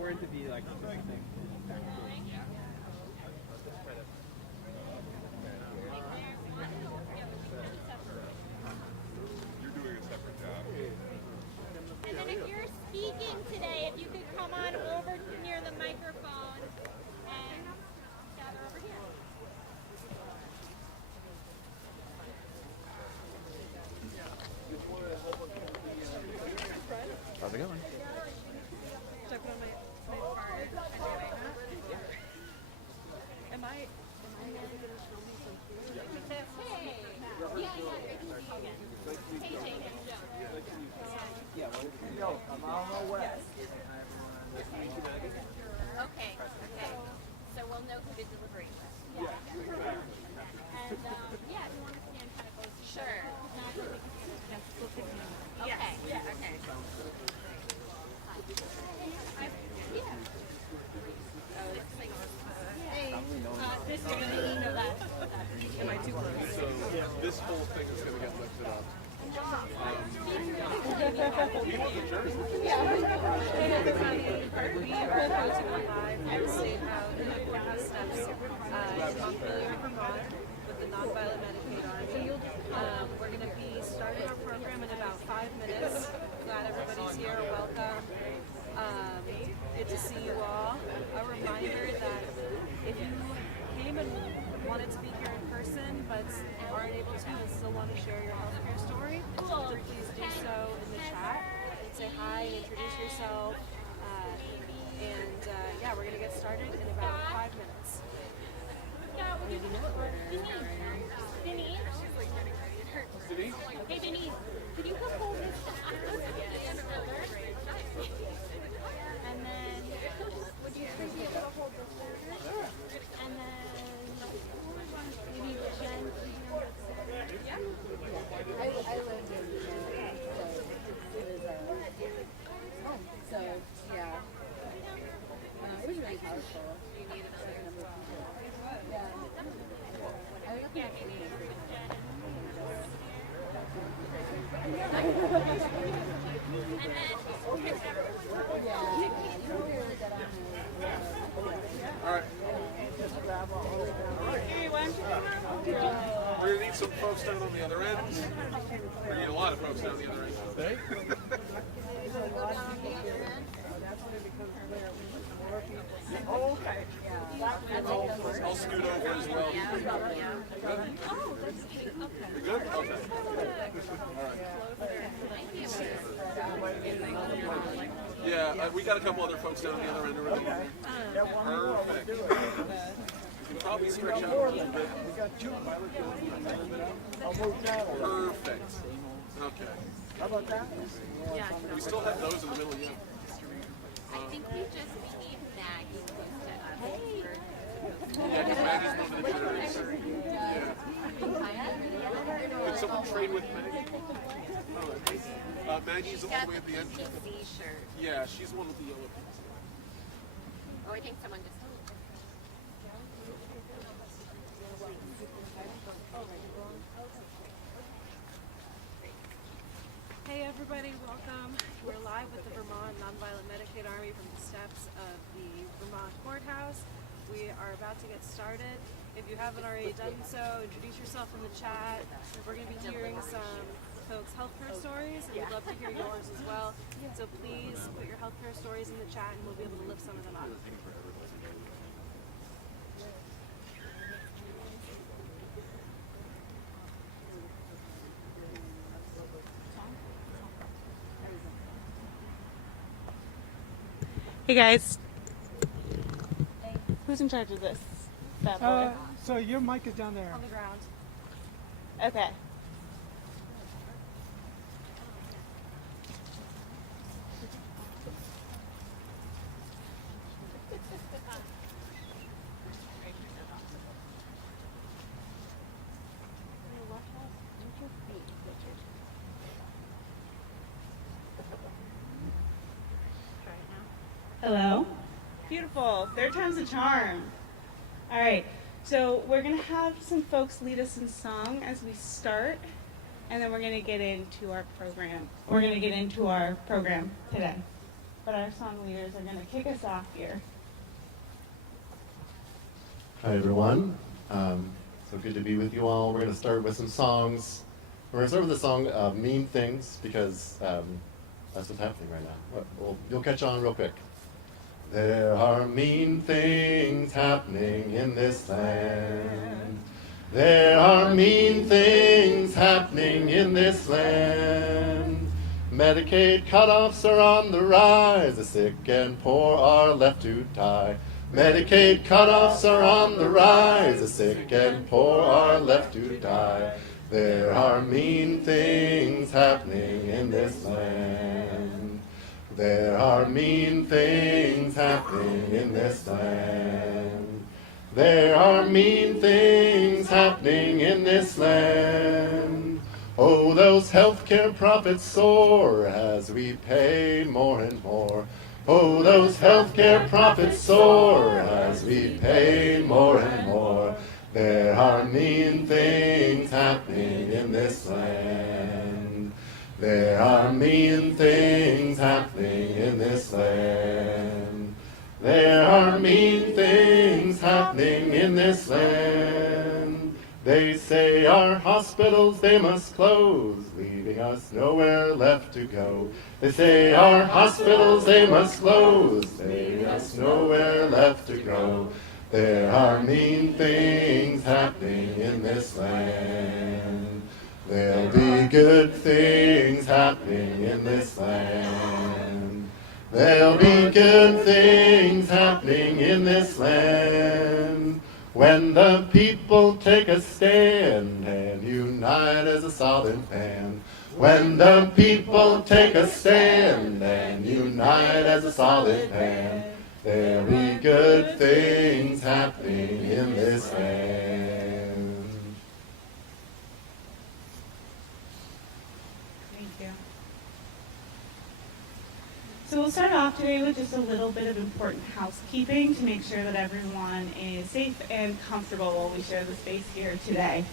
for it to be like something. You're doing a separate job. And then if you're speaking today, if you could come on over near the microphone and gather over here. How's it going? Should I put on my card anyway, huh? Am I Okay. So we'll know who to deliberate with. Yeah. And yeah, if you want to stand kind of close. Sure. Okay. Yeah. Okay. This is going to email that. am I too close? So this whole thing is going to get lifted up. We are posting live at the State House in the courthouse steps in Montpelier, Vermont, with the Nonviolent Medicaid Army. We're going to be starting our program in about 5 minutes. Glad everybody's here. Welcome. Good to see you all. A reminder that if you came and wanted to be here in person but aren't able to and still want to share your healthcare story, so please do so in the chat. Say hi, introduce yourself, and yeah, we're going to get started in about 5 minutes. Denise? Hey, Denise, could you come hold this and then, would you please be able to hold this forward? And then, maybe Jen, yeah? I lived in so it was so yeah. It was really powerful. You needed a number of people. Yeah. I think Yeah, maybe and then, All right. We're going to need some folks down on the other end. We're going to need a lot of folks down the other end today. Oh, okay. I'll scoot over as well. Good? You good? Okay. All right. Yeah, we got a couple other folks down the other end already. Perfect. You can probably stretch out a little bit. Perfect. Okay. How about that? We still have those in the middle, yeah. I think we need Maggie close to us. Yeah, because Maggie's one of the generators. Yeah. Did someone trade with Maggie? Maggie's all the way at the end. Shirt. Yeah, she's the one with the yellow piece. Oh, I think someone just. Hey everybody, welcome. We're live with the Vermont Nonviolent Medicaid Army from the steps of the Vermont courthouse. We are about to get started. If you haven't already done so, introduce yourself in the chat. We're going to be hearing some folks' healthcare stories, and we'd love to hear yours as well. So please put your healthcare stories in the chat, and we'll be able to lift some of them up. Hey guys, who's in charge of this bad boy? So your mic is down there. On the ground. Okay. Hello. Beautiful. Third time's a charm. All right. So we're going to have some folks lead us in song as we start, and then we're going to get into our program. We're going to get into our program today. but our song leaders are going to kick us off here. Hi everyone. So good to be with you all. We're going to start with some songs. We're going to start with the song Mean Things because that's what's happening right now. Well, you'll catch on real quick. There are mean things happening in this land. There are mean things happening in this land. Medicaid cutoffs are on the rise. The sick and poor are left to die. Medicaid cutoffs are on the rise. The sick and poor are left to die. There are mean things happening in this land. There are mean things happening in this land. There are mean things happening in this land. Oh, those healthcare profits soar as we pay more and more. Oh, those healthcare profits soar as we pay more and more. There are mean things happening in this land. There are mean things happening in this land. There are mean things happening in this land. They say our hospitals, they must close, leaving us nowhere left to go. They say our hospitals, they must close, leaving us nowhere left to go. There are mean things happening in this land. There'll be good things happening in this land. There'll be good things happening in this land. When the people take a stand and unite as a solid band. When the people take a stand and unite as a solid band. There'll be good things happening in this land. Thank you. So we'll start off today with just a little bit of important housekeeping to make sure that everyone is safe and comfortable while we share the space here today.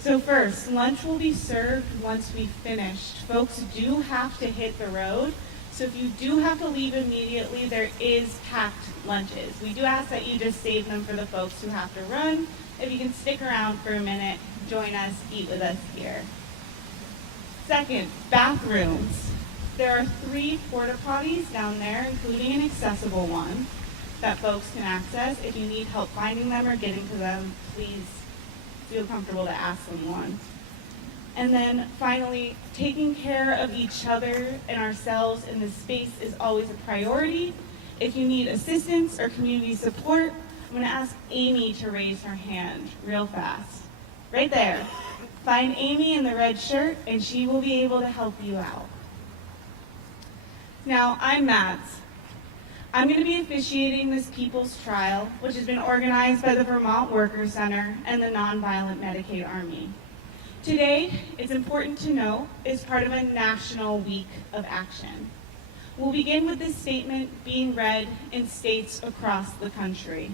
So first, lunch will be served once we've finished. Folks do have to hit the road. So if you do have to leave immediately, there is packed lunches. We do ask that you just save them for the folks who have to run. If you can stick around for a minute, join us, eat with us here. Second, bathrooms. There are 3 porta potties down there, including an accessible one that folks can access. If you need help finding them or getting to them, please feel comfortable to ask someone. And then finally, taking care of each other and ourselves in this space is always a priority. If you need assistance or community support, I'm going to ask Amy to raise her hand real fast. Right there. Find Amy in the red shirt and she will be able to help you out. Now, I'm Mads. I'm going to be officiating this People's Trial, which has been organized by the Vermont Workers Center and the Nonviolent Medicaid Army. Today, it's important to know, is part of a national week of action. We'll begin with this statement being read in states across the country.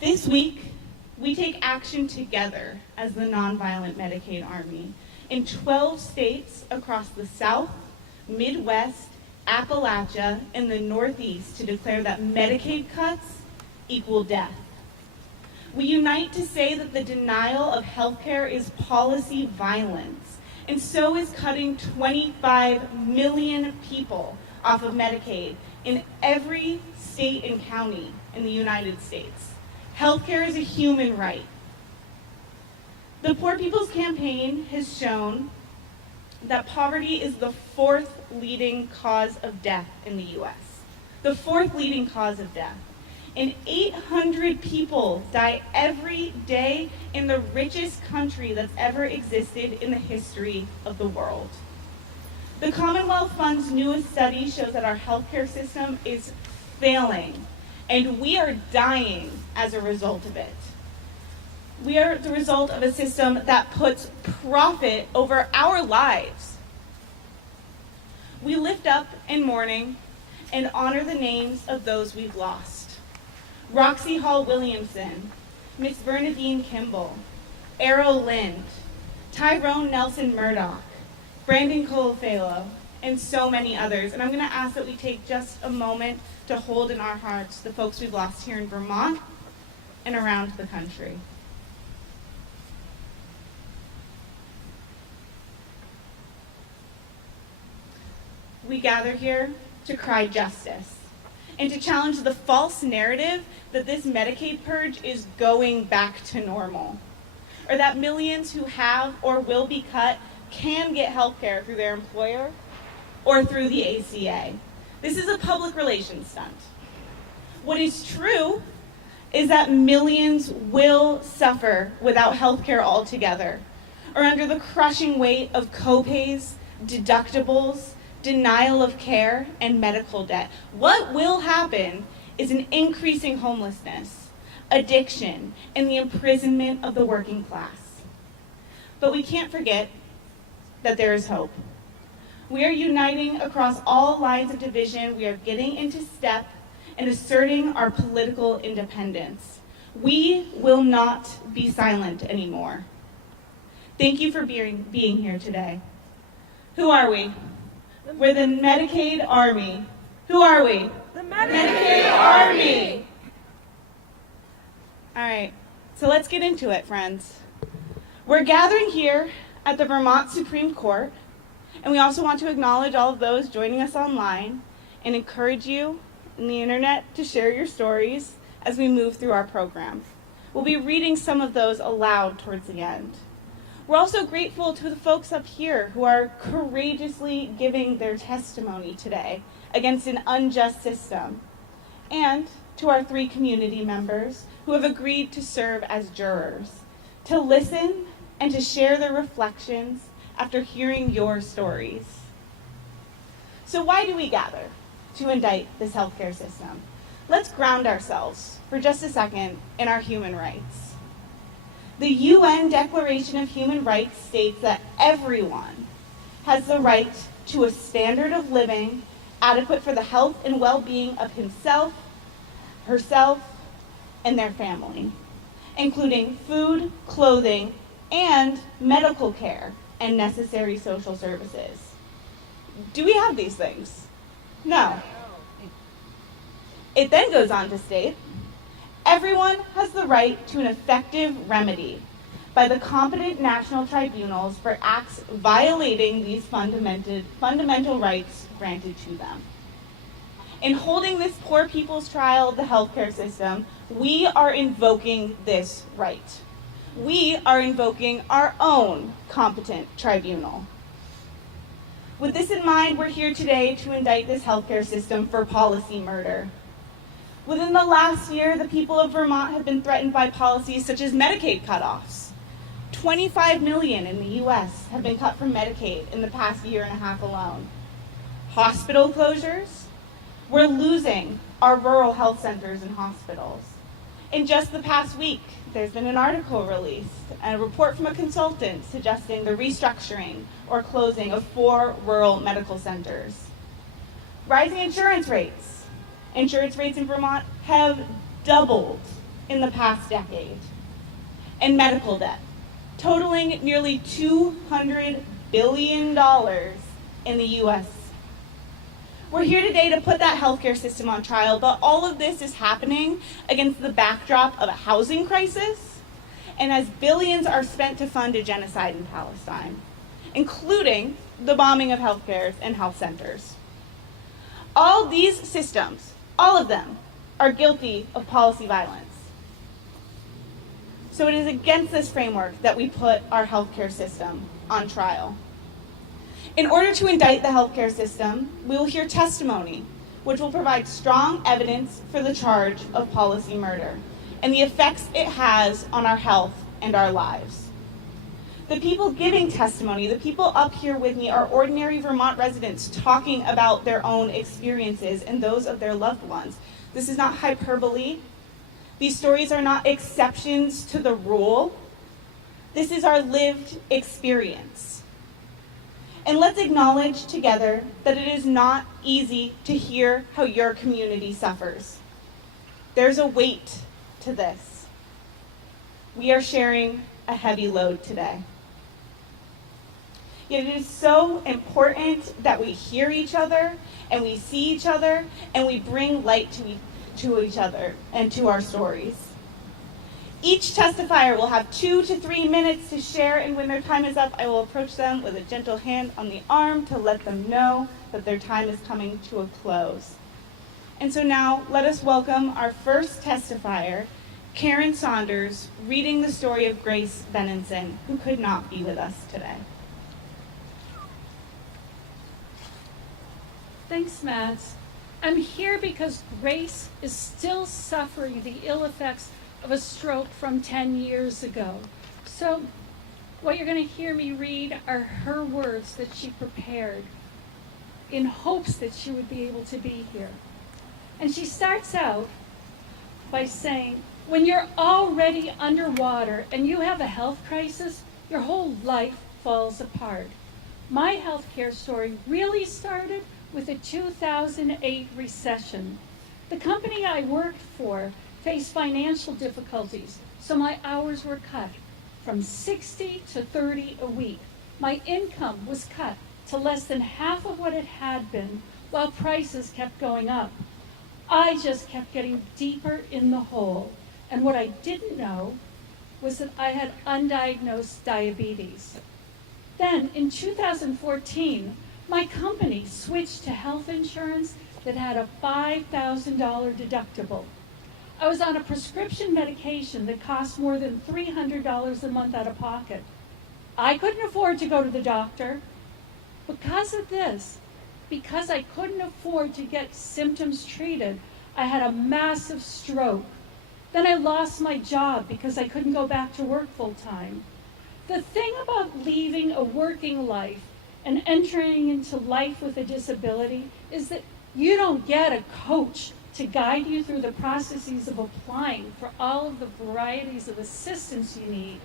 This week, we take action together as the Nonviolent Medicaid Army in 12 states across the South, Midwest, Appalachia, and the Northeast to declare that Medicaid cuts equal death. We unite to say that the denial of health care is policy violence, and so is cutting 25 million people off of Medicaid in every state and county in the United States. Health care is a human right. The Poor People's Campaign has shown that poverty is the 4th leading cause of death in the U.S. The 4th leading cause of death. And 800 people die every day in the richest country that's ever existed in the history of the world. The Commonwealth Fund's newest study shows that our healthcare system is failing, and we are dying as a result of it. We are the result of a system that puts profit over our lives. We lift up in mourning and honor the names of those we've lost. Roxy Hall Williamson, Miss Bernadine Kimball, Errol Lind, Tyrone Nelson Murdoch, Brandon Colafalo, and so many others. And I'm going to ask that we take just a moment to hold in our hearts the folks we've lost here in Vermont and around the country. We gather here to cry justice and to challenge the false narrative that this Medicaid purge is going back to normal, or that millions who have or will be cut can get health care through their employer or through the ACA. This is a public relations stunt. What is true is that millions will suffer without health care altogether, or under the crushing weight of copays, deductibles, denial of care, and medical debt. What will happen is an increasing homelessness, addiction, and the imprisonment of the working class. But we can't forget that there is hope. We are uniting across all lines of division. We are getting into step and asserting our political independence. We will not be silent anymore. Thank you for being here today. Who are we? We're the Medicaid Army. Who are we? The Medicaid Army. All right, so let's get into it, friends. We're gathering here at the Vermont Supreme Court, and we also want to acknowledge all of those joining us online and encourage you on the internet to share your stories as we move through our program. We'll be reading some of those aloud towards the end. We're also grateful to the folks up here who are courageously giving their testimony today against an unjust system, and to our 3 community members who have agreed to serve as jurors, to listen and to share their reflections after hearing your stories. So why do we gather to indict this healthcare system? Let's ground ourselves for just a second in our human rights. The UN Declaration of Human Rights states that everyone has the right to a standard of living adequate for the health and well-being of himself, herself, and their family, including food, clothing, and medical care and necessary social services. Do we have these things? No. It then goes on to state, everyone has the right to an effective remedy by the competent national tribunals for acts violating these fundamental rights granted to them. In holding this poor people's trial of the healthcare system, we are invoking this right. We are invoking our own competent tribunal. With this in mind, we're here today to indict this healthcare system for policy murder. Within the last year, the people of Vermont have been threatened by policies such as Medicaid cutoffs. 25 million in the US have been cut from Medicaid in the past year and a half alone. Hospital closures. We're losing our rural health centers and hospitals. In just the past week, there's been an article released, a report from a consultant suggesting the restructuring or closing of 4 rural medical centers. Rising insurance rates. Insurance rates in Vermont have doubled in the past decade. And medical debt, totaling nearly $200 billion in the US. We're here today to put that healthcare system on trial, but all of this is happening against the backdrop of a housing crisis and as billions are spent to fund a genocide in Palestine, including the bombing of healthcare and health centers. All these systems, all of them, are guilty of policy violence. So it is against this framework that we put our healthcare system on trial. In order to indict the healthcare system, we will hear testimony, which will provide strong evidence for the charge of policy murder and the effects it has on our health and our lives. The people giving testimony, the people up here with me, are ordinary Vermont residents talking about their own experiences and those of their loved ones. This is not hyperbole. These stories are not exceptions to the rule. This is our lived experience. And let's acknowledge together that it is not easy to hear how your community suffers. There's a weight to this. We are sharing a heavy load today. Yet it is so important that we hear each other and we see each other and we bring light to each other and to our stories. Each testifier will have 2 to 3 minutes to share, and when their time is up, I will approach them with a gentle hand on the arm to let them know that their time is coming to a close. And so now, let us welcome our first testifier, Karen Saunders, reading the story of Grace Benenson, who could not be with us today. Thanks, Mads. I'm here because Grace is still suffering the ill effects of a stroke from 10 years ago. So what you're going to hear me read are her words that she prepared in hopes that she would be able to be here. And she starts out by saying, when you're already underwater and you have a health crisis, your whole life falls apart. My healthcare story really started with a 2008 recession. The company I worked for faced financial difficulties, so my hours were cut from 60 to 30 a week. My income was cut to less than half of what it had been, while prices kept going up. I just kept getting deeper in the hole, and what I didn't know was that I had undiagnosed diabetes. Then, in 2014, my company switched to health insurance that had a $5,000 deductible. I was on a prescription medication that cost more than $300 a month out of pocket. I couldn't afford to go to the doctor. Because of this, because I couldn't afford to get symptoms treated, I had a massive stroke. Then I lost my job because I couldn't go back to work full time. The thing about leaving a working life and entering into life with a disability is that you don't get a coach to guide you through the processes of applying for all of the varieties of assistance you need.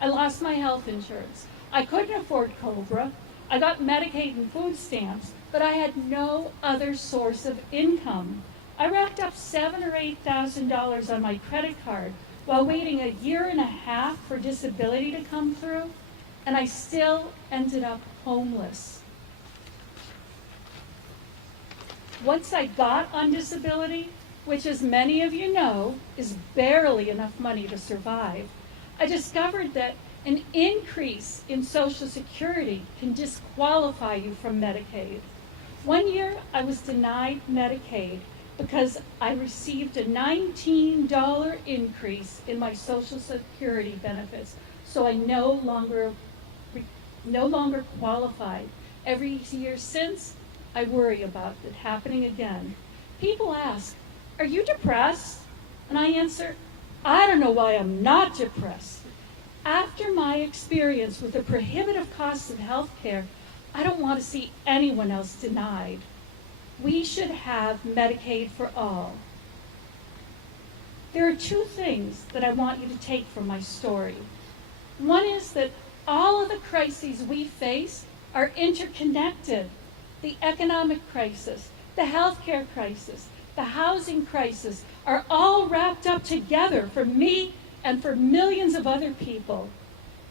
I lost my health insurance. I couldn't afford COBRA. I got Medicaid and food stamps, but I had no other source of income. I racked up $7,000 or $8,000 on my credit card while waiting a year and a half for disability to come through, and I still ended up homeless. Once I got on disability, which as many of you know, is barely enough money to survive, I discovered that an increase in Social Security can disqualify you from Medicaid. One year I was denied Medicaid because I received a $19 increase in my Social Security benefits, so I no longer qualified. Every year since, I worry about it happening again. People ask, are you depressed? And I answer, I don't know why I'm not depressed. After my experience with the prohibitive costs of health care, I don't want to see anyone else denied. We should have Medicaid for all. There are two things that I want you to take from my story. One is that all of the crises we face are interconnected. The economic crisis, the healthcare crisis, the housing crisis are all wrapped up together for me and for millions of other people.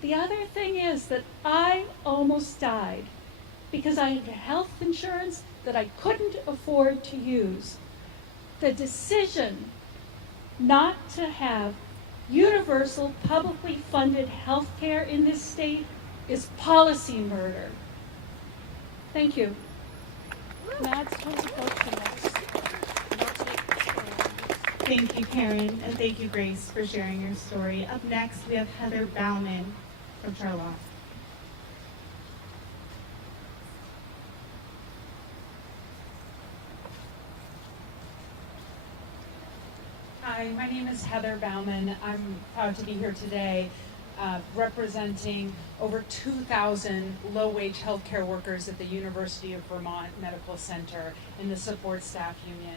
The other thing is that I almost died because I had health insurance that I couldn't afford to use. The decision not to have universal publicly funded health care in this state is policy murder. Thank you. Mads, please approach the next. Thank you, Karen, and thank you, Grace, for sharing your story. Up next, we have Heather Bauman from Charlotte. Hi, my name is Heather Bauman. I'm proud to be here today representing over 2,000 low-wage healthcare workers at the University of Vermont Medical Center in the support staff union.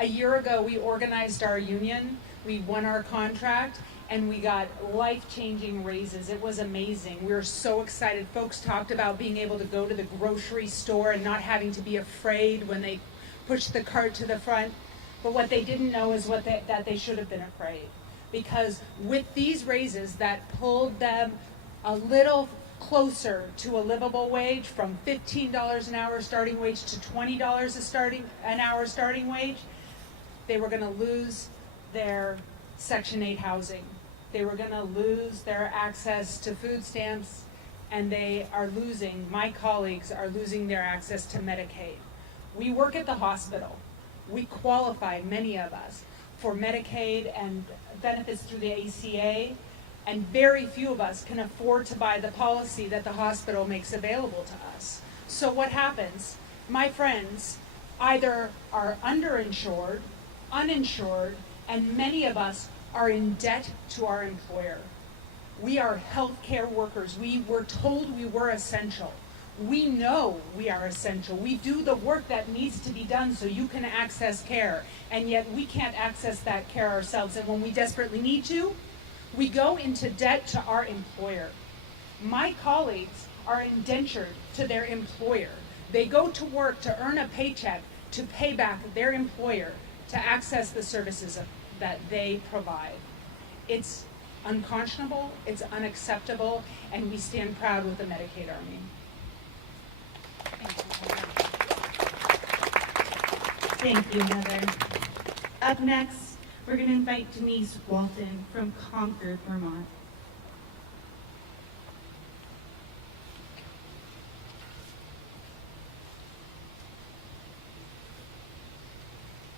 A year ago, we organized our union, we won our contract, and we got life-changing raises. It was amazing. We were so excited. Folks talked about being able to go to the grocery store and not having to be afraid when they pushed the cart to the front. But what they didn't know is that they should have been afraid. Because with these raises that pulled them a little closer to a livable wage, from $15 an hour starting wage to $20 an hour starting wage, they were going to lose their Section 8 housing. They were going to lose their access to food stamps, and my colleagues are losing their access to Medicaid. We work at the hospital. We qualify, many of us, for Medicaid and benefits through the ACA, and very few of us can afford to buy the policy that the hospital makes available to us. So what happens? My friends either are underinsured, uninsured, and many of us are in debt to our employer. We are healthcare workers. We were told we were essential. We know we are essential. We do the work that needs to be done so you can access care, and yet we can't access that care ourselves. And when we desperately need to, we go into debt to our employer. My colleagues are indentured to their employer. They go to work to earn a paycheck to pay back their employer to access the services that they provide. It's unconscionable, it's unacceptable, and we stand proud with the Medicaid Army. Thank you, Heather. Up next, we're going to invite Denise Walton from Concord, Vermont.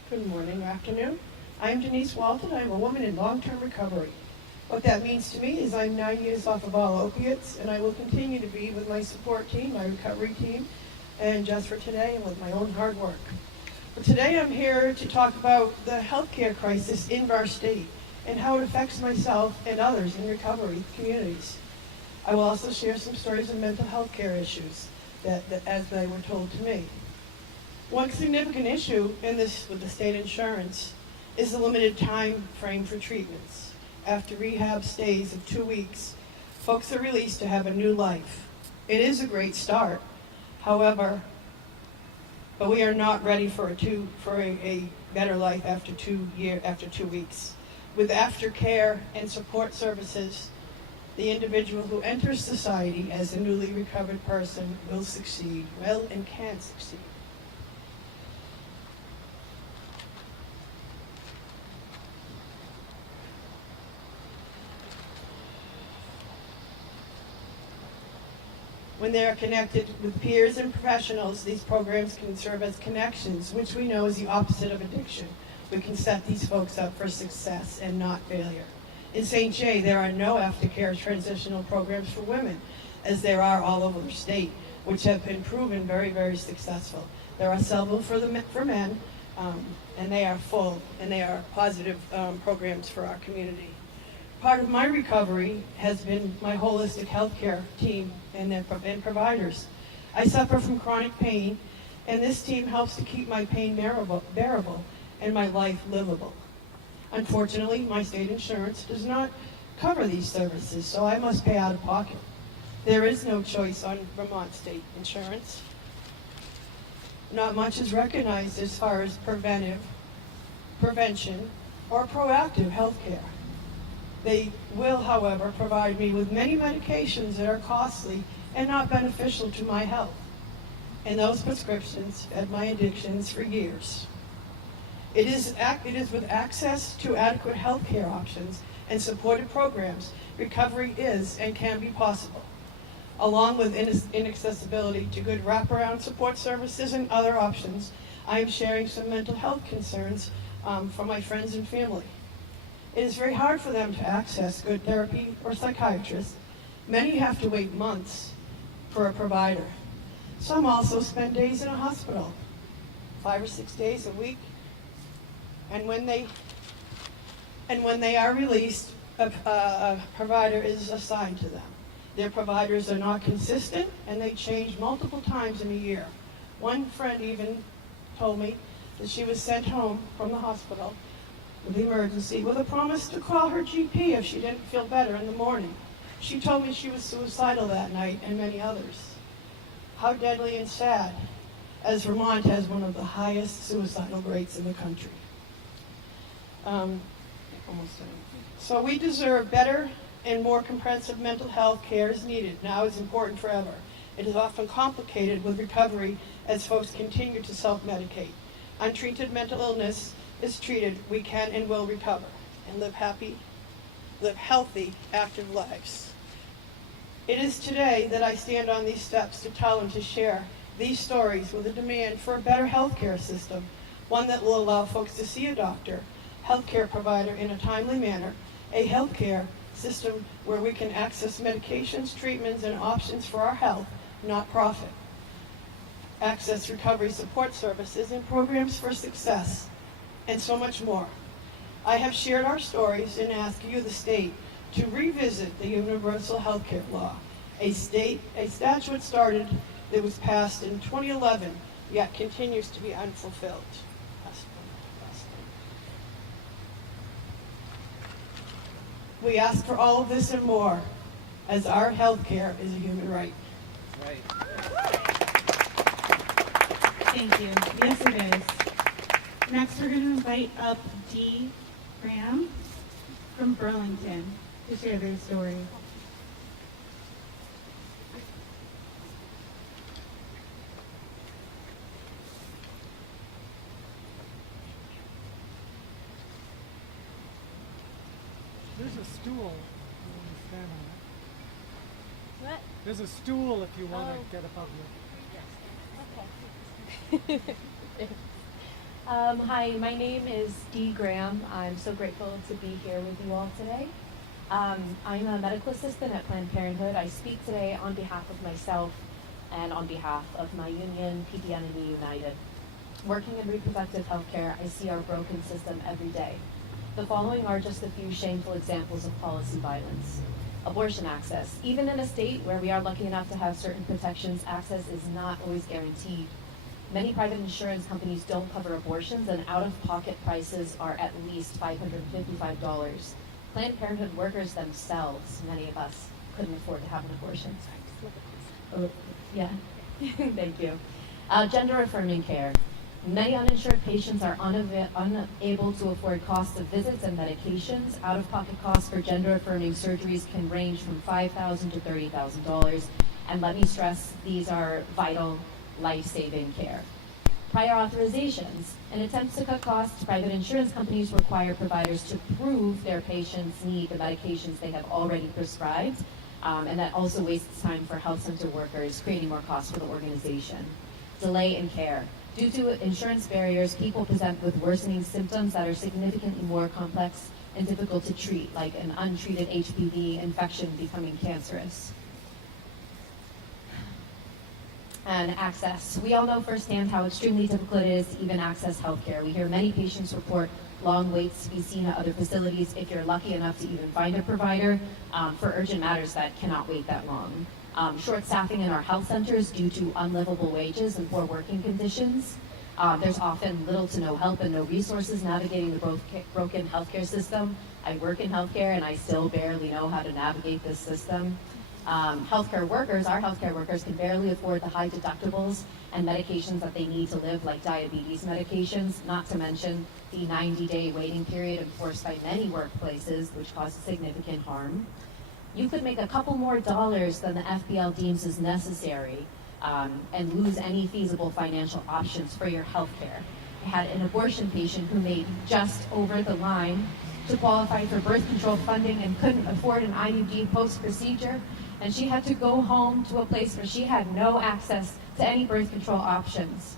Good morning or afternoon. I'm Denise Walton. I'm a woman in long-term recovery. What that means to me is I'm 9 years off of all opiates, and I will continue to be with my support team, my recovery team, and just for today and with my own hard work. But today I'm here to talk about the healthcare crisis in our state and how it affects myself and others in recovery communities. I will also share some stories of mental health care issues that as they were told to me. One significant issue in this with the state insurance is the limited time frame for treatments. After rehab stays of 2 weeks, folks are released to have a new life. It is a great start, however, but we are not ready for a better life after 2 weeks. With aftercare and support services, the individual who enters society as a newly recovered person will succeed, will and can succeed. When they are connected with peers and professionals, these programs can serve as connections, which we know is the opposite of addiction. We can set these folks up for success and not failure. In St. J, there are no aftercare transitional programs for women, as there are all over the state, which have been proven very, very successful. There are several for men, and they are full, and they are positive programs for our community. Part of my recovery has been my holistic healthcare team and providers. I suffer from chronic pain, and this team helps to keep my pain bearable and my life livable. Unfortunately, my state insurance does not cover these services, so I must pay out of pocket. There is no choice on Vermont state insurance. Not much is recognized as far as prevention, or proactive health care. They will, however, provide me with many medications that are costly and not beneficial to my health. And those prescriptions fed my addictions for years. It is with access to adequate health care options and supported programs, recovery is and can be possible. Along with inaccessibility to good wraparound support services and other options, I am sharing some mental health concerns from my friends and family. It is very hard for them to access good therapy or psychiatrists. Many have to wait months for a provider. Some also spend days in a hospital, 5 or 6 days a week. And when they are released, a provider is assigned to them. Their providers are not consistent, and they change multiple times in a year. One friend even told me that she was sent home from the hospital with emergency with a promise to call her GP if she didn't feel better in the morning. She told me she was suicidal that night, and many others. How deadly and sad, as Vermont has one of the highest suicidal rates in the country. So we deserve better and more comprehensive mental health care is needed. Now is important forever. It is often complicated with recovery as folks continue to self-medicate. Untreated mental illness is treated, we can and will recover and live healthy, active lives. It is today that I stand on these steps to tell and to share these stories with a demand for a better healthcare system, one that will allow folks to see a doctor, healthcare provider in a timely manner, a healthcare system where we can access medications, treatments, and options for our health, not profit. Access recovery support services and programs for success, and so much more. I have shared our stories and ask you, the state, to revisit the Universal Healthcare Law, a statute started that was passed in 2011, yet continues to be unfulfilled. We ask for all of this and more, as our health care is a human right. Thank you. Yes, it is. Next, we're going to invite up Dee Graham from Burlington to share their story. There's a stool. You want to stand on it. What? There's a stool if you want to get above you. Hi, my name is Dee Graham. I'm so grateful to be here with you all today. I'm a medical assistant at Planned Parenthood. I speak today on behalf of myself and on behalf of my union, PPNME United. Working in reproductive health care, I see our broken system every day. The following are just a few shameful examples of policy violence. Abortion access. Even in a state where we are lucky enough to have certain protections, access is not always guaranteed. Many private insurance companies don't cover abortions, and out-of-pocket prices are at least $555. Planned Parenthood workers themselves, many of us, couldn't afford to have an abortion. Oh, yeah, thank you. Gender-affirming care. Many uninsured patients are unable to afford costs of visits and medications. Out-of-pocket costs for gender-affirming surgeries can range from $5,000 to $30,000. And let me stress, these are vital, life-saving care. Prior authorizations. In attempts to cut costs, private insurance companies require providers to prove their patients need the medications they have already prescribed, and that also wastes time for health center workers, creating more costs for the organization. Delay in care. Due to insurance barriers, people present with worsening symptoms that are significantly more complex and difficult to treat, like an untreated HPV infection becoming cancerous. And access. We all know firsthand how extremely difficult it is to even access healthcare. We hear many patients report long waits to be seen at other facilities if you're lucky enough to even find a provider for urgent matters that cannot wait that long. Short staffing in our health centers due to unlivable wages and poor working conditions. There's often little to no help and no resources navigating the broken healthcare system. I work in healthcare and I still barely know how to navigate this system. Healthcare workers, our healthcare workers, can barely afford the high deductibles and medications that they need to live, like diabetes medications, not to mention the 90-day waiting period enforced by many workplaces, which causes significant harm. You could make a couple more dollars than the FPL deems is necessary and lose any feasible financial options for your healthcare. I had an abortion patient who made just over the line to qualify for birth control funding and couldn't afford an IUD post-procedure, and she had to go home to a place where she had no access to any birth control options.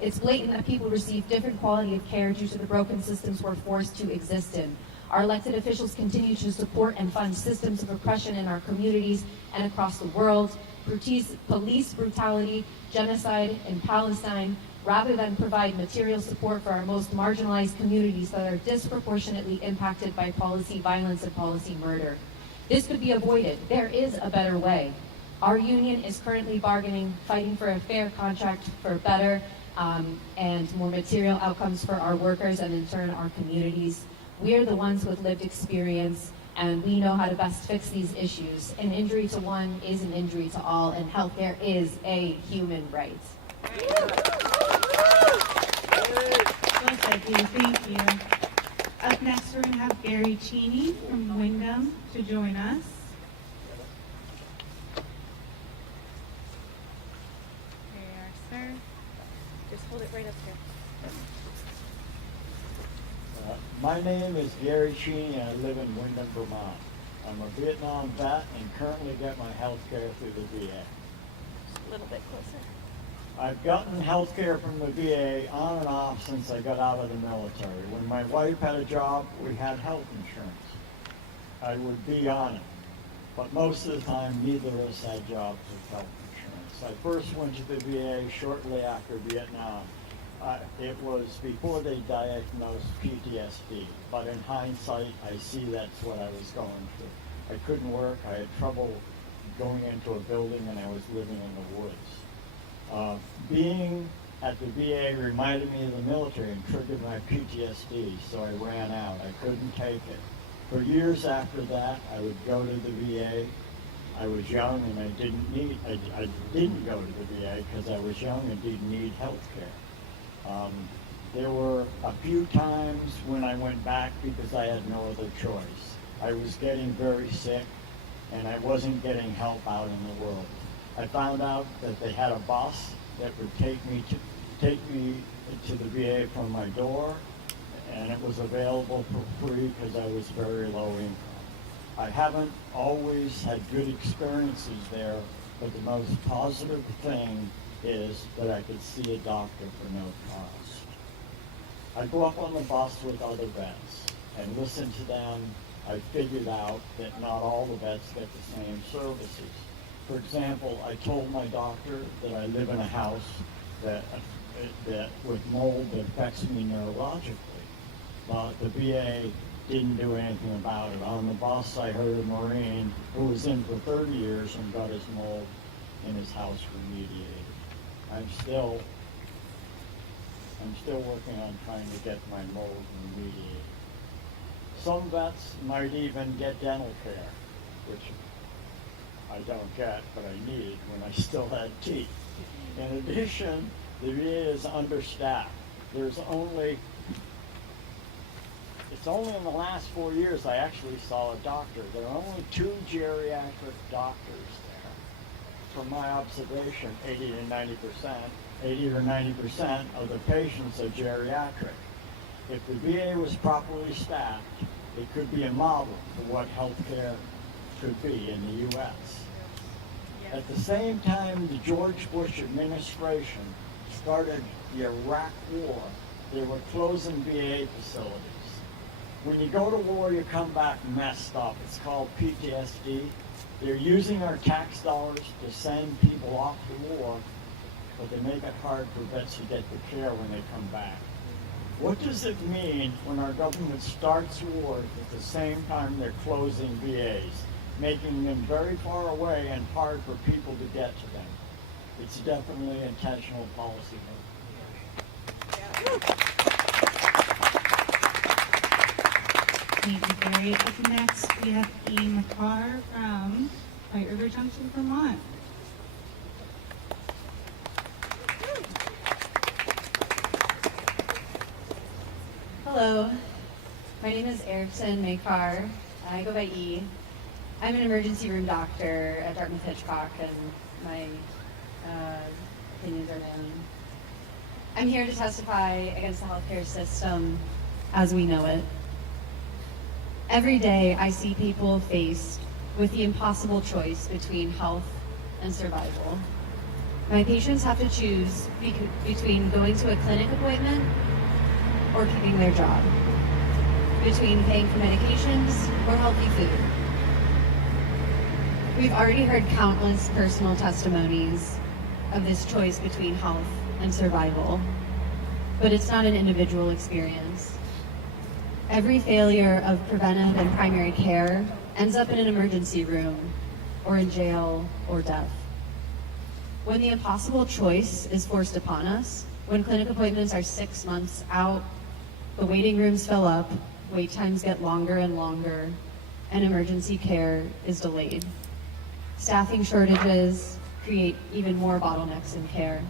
It's blatant that people receive different quality of care due to the broken systems we're forced to exist in. Our elected officials continue to support and fund systems of oppression in our communities and across the world, police brutality, genocide in Palestine, rather than provide material support for our most marginalized communities that are disproportionately impacted by policy violence and policy murder. This could be avoided. There is a better way. Our union is currently bargaining, fighting for a fair contract for better and more material outcomes for our workers and in turn our communities. We are the ones with lived experience, and we know how to best fix these issues. An injury to one is an injury to all, and healthcare is a human right. Thank you. Up next, we're going to have Gary Cheney from Wyndham to join us. There you are, sir. Just hold it right up there. My name is Gary Cheney, and I live in Wyndham, Vermont. I'm a Vietnam vet and currently get my health care through the VA. Just a little bit closer. I've gotten health care from the VA on and off since I got out of the military. When my wife had a job, we had health insurance. I would be on it. But most of the time, neither of us had jobs with health insurance. I first went to the VA shortly after Vietnam. It was before they diagnosed PTSD, but in hindsight, I see that's what I was going through. I couldn't work, I had trouble going into a building, and I was living in the woods. Being at the VA reminded me of the military and triggered my PTSD, so I ran out. I couldn't take it. For years after that, I would go to the VA. I was young and I didn't go to the VA because I was young and didn't need health care. There were a few times when I went back because I had no other choice. I was getting very sick and I wasn't getting help out in the world. I found out that they had a bus that would take me to the VA from my door, and it was available for free because I was very low income. I haven't always had good experiences there, but the most positive thing is that I could see a doctor for no cost. I go up on the bus with other vets and listen to them. I figured out that not all the vets get the same services. For example, I told my doctor that I live in a house that with mold that affects me neurologically. But the VA didn't do anything about it. On the bus, I heard a Marine who was in for 30 years and got his mold in his house remediated. I'm still working on trying to get my mold remediated. Some vets might even get dental care, which I don't get, but I needed when I still had teeth. In addition, the VA is understaffed. It's only in the last 4 years I actually saw a doctor. There are only 2 geriatric doctors there. From my observation, 80 or 90% of the patients are geriatric. If the VA was properly staffed, it could be a model for what healthcare could be in the U.S. At the same time the George Bush administration started the Iraq War, they were closing VA facilities. When you go to war, you come back messed up. It's called PTSD. They're using our tax dollars to send people off to war, but they make it hard for vets to get the care when they come back. What does it mean when our government starts wars at the same time they're closing VAs, making them very far away and hard for people to get to them? It's definitely intentional policy. Thank you, Gary. Up next, we have Ian McCarr from White River Junction, Vermont. Hello, my name is Erickson Makar. I go by E. I'm an emergency room doctor at Dartmouth Hitchcock, and my opinions are known. I'm here to testify against the healthcare system as we know it. Every day I see people faced with the impossible choice between health and survival. My patients have to choose between going to a clinic appointment or keeping their job, between paying for medications or healthy food. We've already heard countless personal testimonies of this choice between health and survival, but it's not an individual experience. Every failure of preventive and primary care ends up in an emergency room or in jail or death. When the impossible choice is forced upon us, when clinic appointments are 6 months out, the waiting rooms fill up, wait times get longer and longer, and emergency care is delayed. Staffing shortages create even more bottlenecks in care.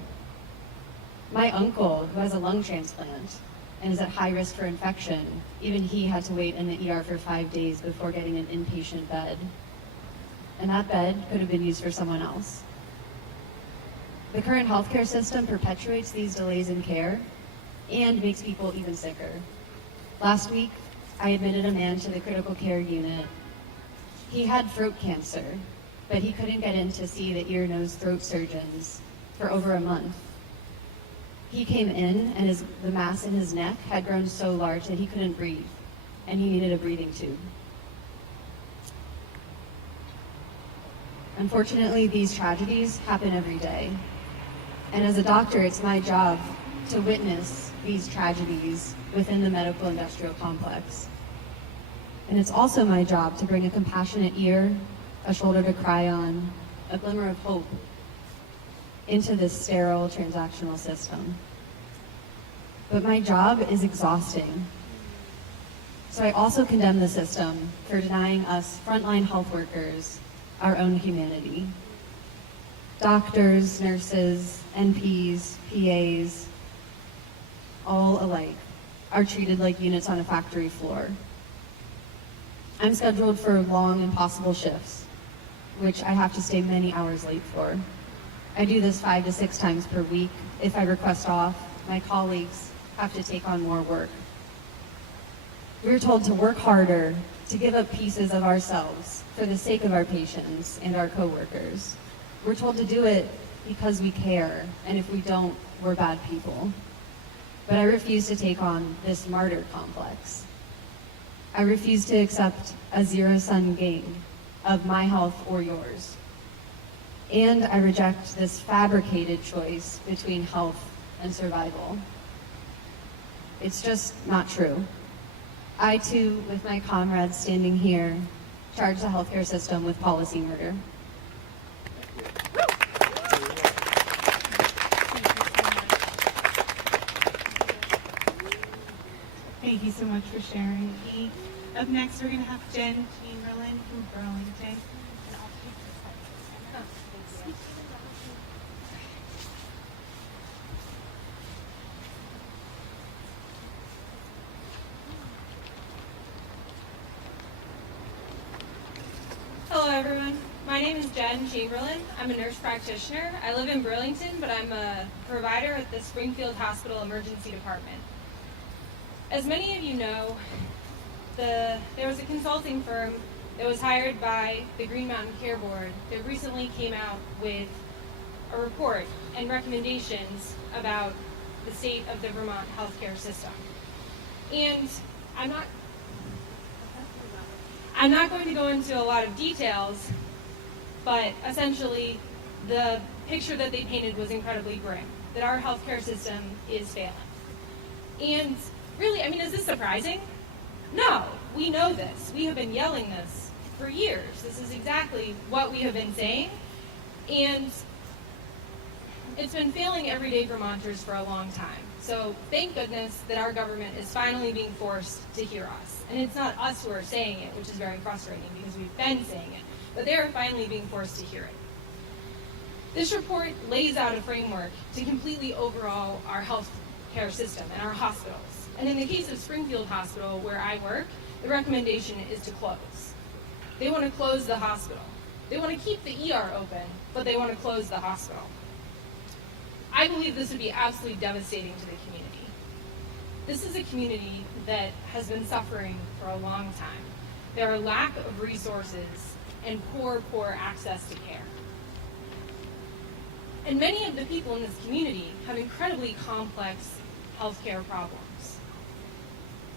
My uncle, who has a lung transplant, and is at high risk for infection. Even he had to wait in the ER for 5 days before getting an inpatient bed. And that bed could have been used for someone else. The current healthcare system perpetuates these delays in care and makes people even sicker. Last week, I admitted a man to the critical care unit. He had throat cancer, but he couldn't get in to see the ear, nose, throat surgeons for over a month. He came in and the mass in his neck had grown so large that he couldn't breathe, and he needed a breathing tube. Unfortunately, these tragedies happen every day. And as a doctor, it's my job to witness these tragedies within the medical industrial complex. And it's also my job to bring a compassionate ear, a shoulder to cry on, a glimmer of hope into this sterile transactional system. But my job is exhausting. So I also condemn the system for denying us frontline health workers our own humanity. Doctors, nurses, NPs, PAs, all alike are treated like units on a factory floor. I'm scheduled for long, impossible shifts, which I have to stay many hours late for. I do this 5 to 6 times per week. If I request off, my colleagues have to take on more work. We're told to work harder, to give up pieces of ourselves for the sake of our patients and our coworkers. We're told to do it because we care, and if we don't, we're bad people. But I refuse to take on this martyr complex. I refuse to accept a zero-sum game of my health or yours. And I reject this fabricated choice between health and survival. It's just not true. I, too, with my comrades standing here, charge the healthcare system with policy murder. Thank you so much for sharing, Kate. Up next, we're going to have Jen Chamberlain from Burlington. And I'll take this side. Hello everyone, my name is Jen Chamberlain. I'm a nurse practitioner. I live in Burlington, but I'm a provider at the Springfield Hospital Emergency Department. As many of you know, there was a consulting firm that was hired by the Green Mountain Care Board that recently came out with a report and recommendations about the state of the Vermont healthcare system. And I'm not going to go into a lot of details, but essentially the picture that they painted was incredibly grim, that our healthcare system is failing. And really, I mean, is this surprising? No, we know this. We have been yelling this for years. This is exactly what we have been saying. And it's been failing everyday Vermonters for a long time. So thank goodness that our government is finally being forced to hear us. And it's not us who are saying it, which is very frustrating because we've been saying it, but they are finally being forced to hear it. This report lays out a framework to completely overhaul our health care system and our hospitals. And in the case of Springfield Hospital, where I work, the recommendation is to close. They want to close the hospital. They want to keep the ER open, but they want to close the hospital. I believe this would be absolutely devastating to the community. This is a community that has been suffering for a long time. There are lack of resources and poor access to care. And many of the people in this community have incredibly complex healthcare problems.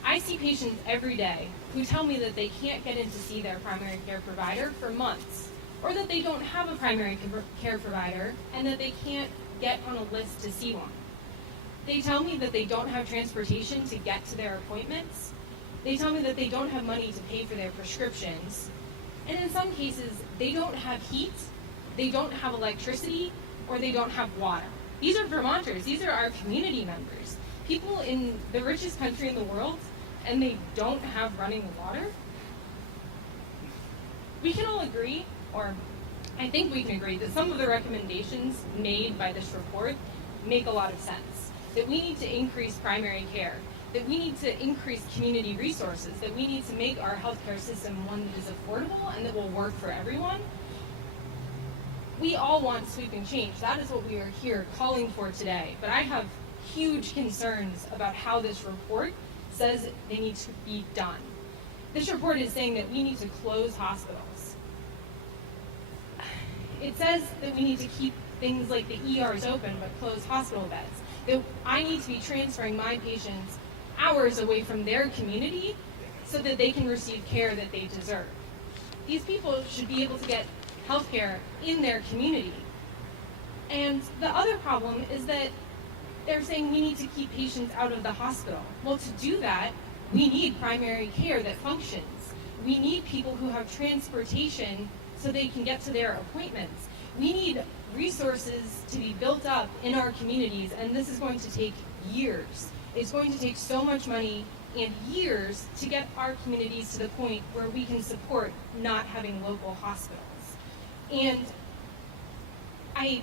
I see patients every day who tell me that they can't get in to see their primary care provider for months, or that they don't have a primary care provider and that they can't get on a list to see one. They tell me that they don't have transportation to get to their appointments. They tell me that they don't have money to pay for their prescriptions. And in some cases, they don't have heat, they don't have electricity, or they don't have water. These are Vermonters. These are our community members. People in the richest country in the world, and they don't have running water? We can all agree, or I think we can agree, that some of the recommendations made by this report make a lot of sense. That we need to increase primary care, that we need to increase community resources, that we need to make our healthcare system one that is affordable and that will work for everyone. We all want sweeping change. That is what we are here calling for today. But I have huge concerns about how this report says they need to be done. This report is saying that we need to close hospitals. It says that we need to keep things like the ERs open but close hospital beds. That I need to be transferring my patients hours away from their community so that they can receive care that they deserve. These people should be able to get health care in their community. And the other problem is that they're saying we need to keep patients out of the hospital. Well, to do that, we need primary care that functions. We need people who have transportation so they can get to their appointments. We need resources to be built up in our communities, and this is going to take years. It's going to take so much money and years to get our communities to the point where we can support not having local hospitals. And I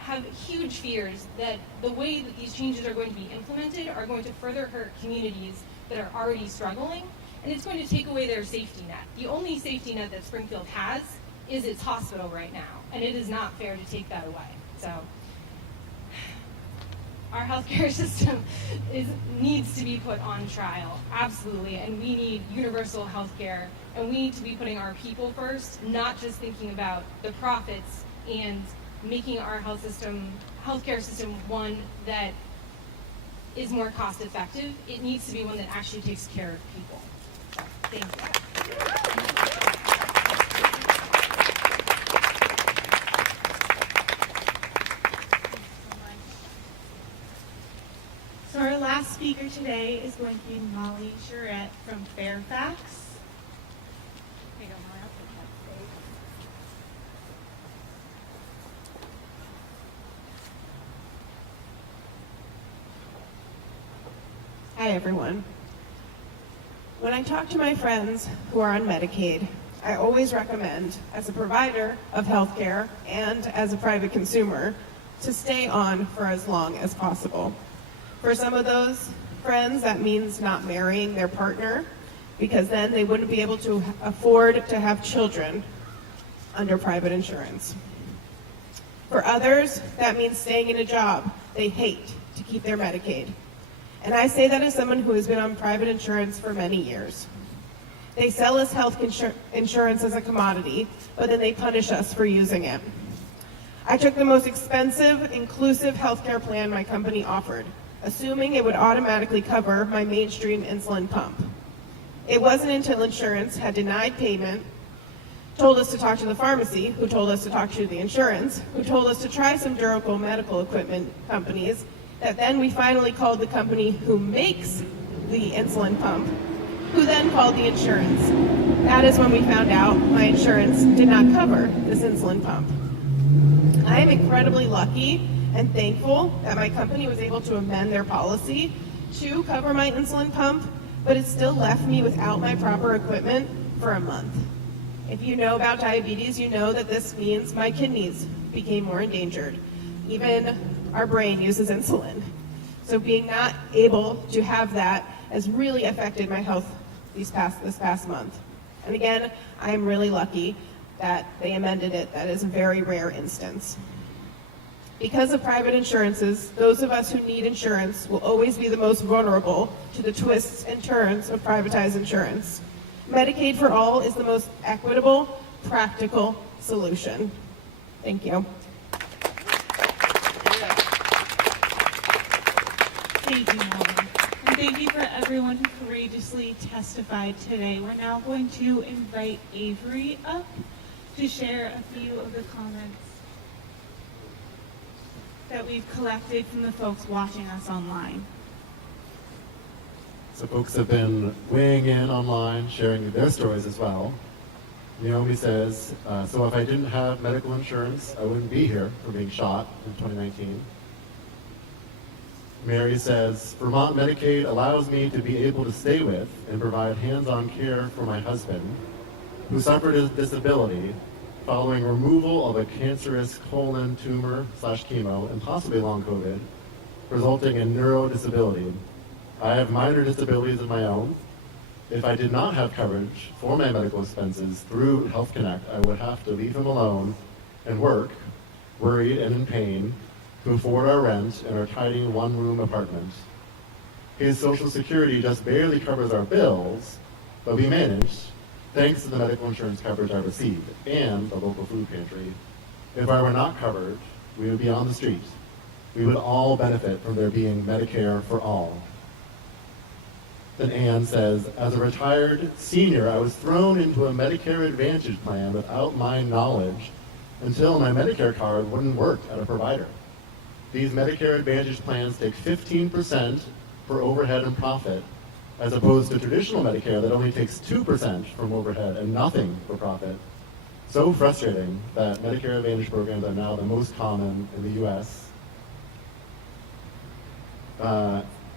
have huge fears that the way that these changes are going to be implemented are going to further hurt communities that are already struggling, and it's going to take away their safety net. The only safety net that Springfield has is its hospital right now, and it is not fair to take that away. So our healthcare system needs to be put on trial, absolutely, and we need universal healthcare, and we need to be putting our people first, not just thinking about the profits and making our healthcare system one that is more cost effective. It needs to be one that actually takes care of people. So, thank you. So our last speaker today is going to be Molly Charette from Fairfax. Hi everyone. When I talk to my friends who are on Medicaid, I always recommend, as a provider of healthcare and as a private consumer, to stay on for as long as possible. For some of those friends, that means not marrying their partner, because then they wouldn't be able to afford to have children under private insurance. For others, that means staying in a job they hate to keep their Medicaid. And I say that as someone who has been on private insurance for many years. They sell us health insurance as a commodity, but then they punish us for using it. I took the most expensive, inclusive healthcare plan my company offered, assuming it would automatically cover my mainstream insulin pump. It wasn't until insurance had denied payment, told us to talk to the pharmacy, who told us to talk to the insurance, who told us to try some durable medical equipment companies, that then we finally called the company who makes the insulin pump, who then called the insurance. That is when we found out my insurance did not cover this insulin pump. I am incredibly lucky and thankful that my company was able to amend their policy to cover my insulin pump, but it still left me without my proper equipment for a month. If you know about diabetes, you know that this means my kidneys became more endangered. Even our brain uses insulin. So being not able to have that has really affected my health this past month. And again, I am really lucky that they amended it. That is a very rare instance. Because of private insurances, those of us who need insurance will always be the most vulnerable to the twists and turns of privatized insurance. Medicaid for all is the most equitable, practical solution. Thank you. Thank you, Molly. And thank you for everyone who courageously testified today. We're now going to invite Avery up to share a few of the comments that we've collected from the folks watching us online. So folks have been weighing in online, sharing their stories as well. Naomi says, so if I didn't have medical insurance, I wouldn't be here for being shot in 2019. Mary says, Vermont Medicaid allows me to be able to stay with and provide hands-on care for my husband, who suffered a disability following removal of a cancerous colon tumor / chemo and possibly long COVID, resulting in neurodisability. I have minor disabilities of my own. If I did not have coverage for my medical expenses through Health Connect, I would have to leave him alone and work, worried and in pain, to afford our rent in our tiny one-room apartment. His Social Security just barely covers our bills, but we managed, thanks to the medical insurance coverage I received and the local food pantry. If I were not covered, we would be on the street. We would all benefit from there being Medicare for all. Then Ann says, as a retired senior, I was thrown into a Medicare Advantage plan without my knowledge until my Medicare card wouldn't work at a provider. These Medicare Advantage plans take 15% for overhead and profit, as opposed to traditional Medicare that only takes 2% from overhead and nothing for profit. So frustrating that Medicare Advantage programs are now the most common in the US.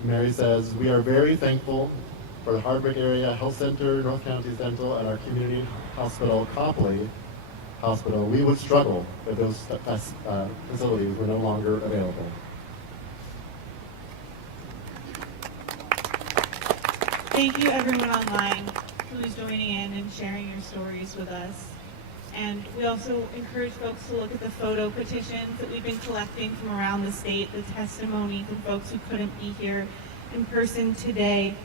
Mary says, we are very thankful for the Hardwick Area Health Center, North Counties Dental, and our community hospital, Copley Hospital. We would struggle if those facilities were no longer available. Thank you everyone online who is joining in and sharing your stories with us. And we also encourage folks to look at the photo petitions that we've been collecting from around the state, the testimony from folks who couldn't be here in person today,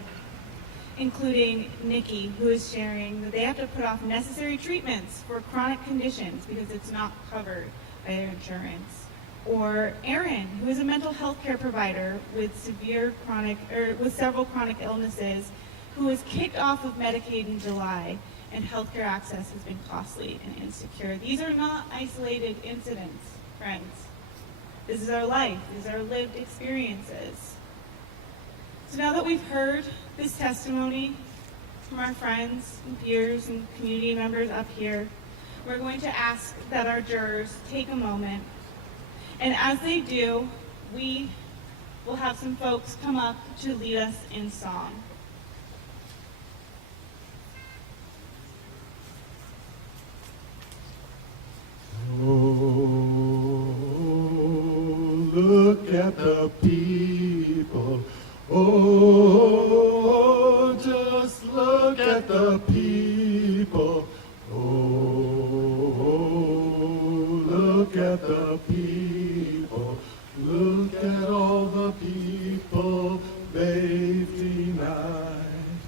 including Nikki, who is sharing that they have to put off necessary treatments for chronic conditions because it's not covered by their insurance. Or Erin, who is a mental health care provider with several chronic illnesses, who was kicked off of Medicaid in July, and healthcare access has been costly and insecure. These are not isolated incidents, friends. This is our life. These are lived experiences. So now that we've heard this testimony from our friends and peers and community members up here, we're going to ask that our jurors take a moment. And as they do, we will have some folks come up to lead us in song. Oh, look at the people. Oh, just look at the people. Oh, look at the people. Look at all the people they've denied.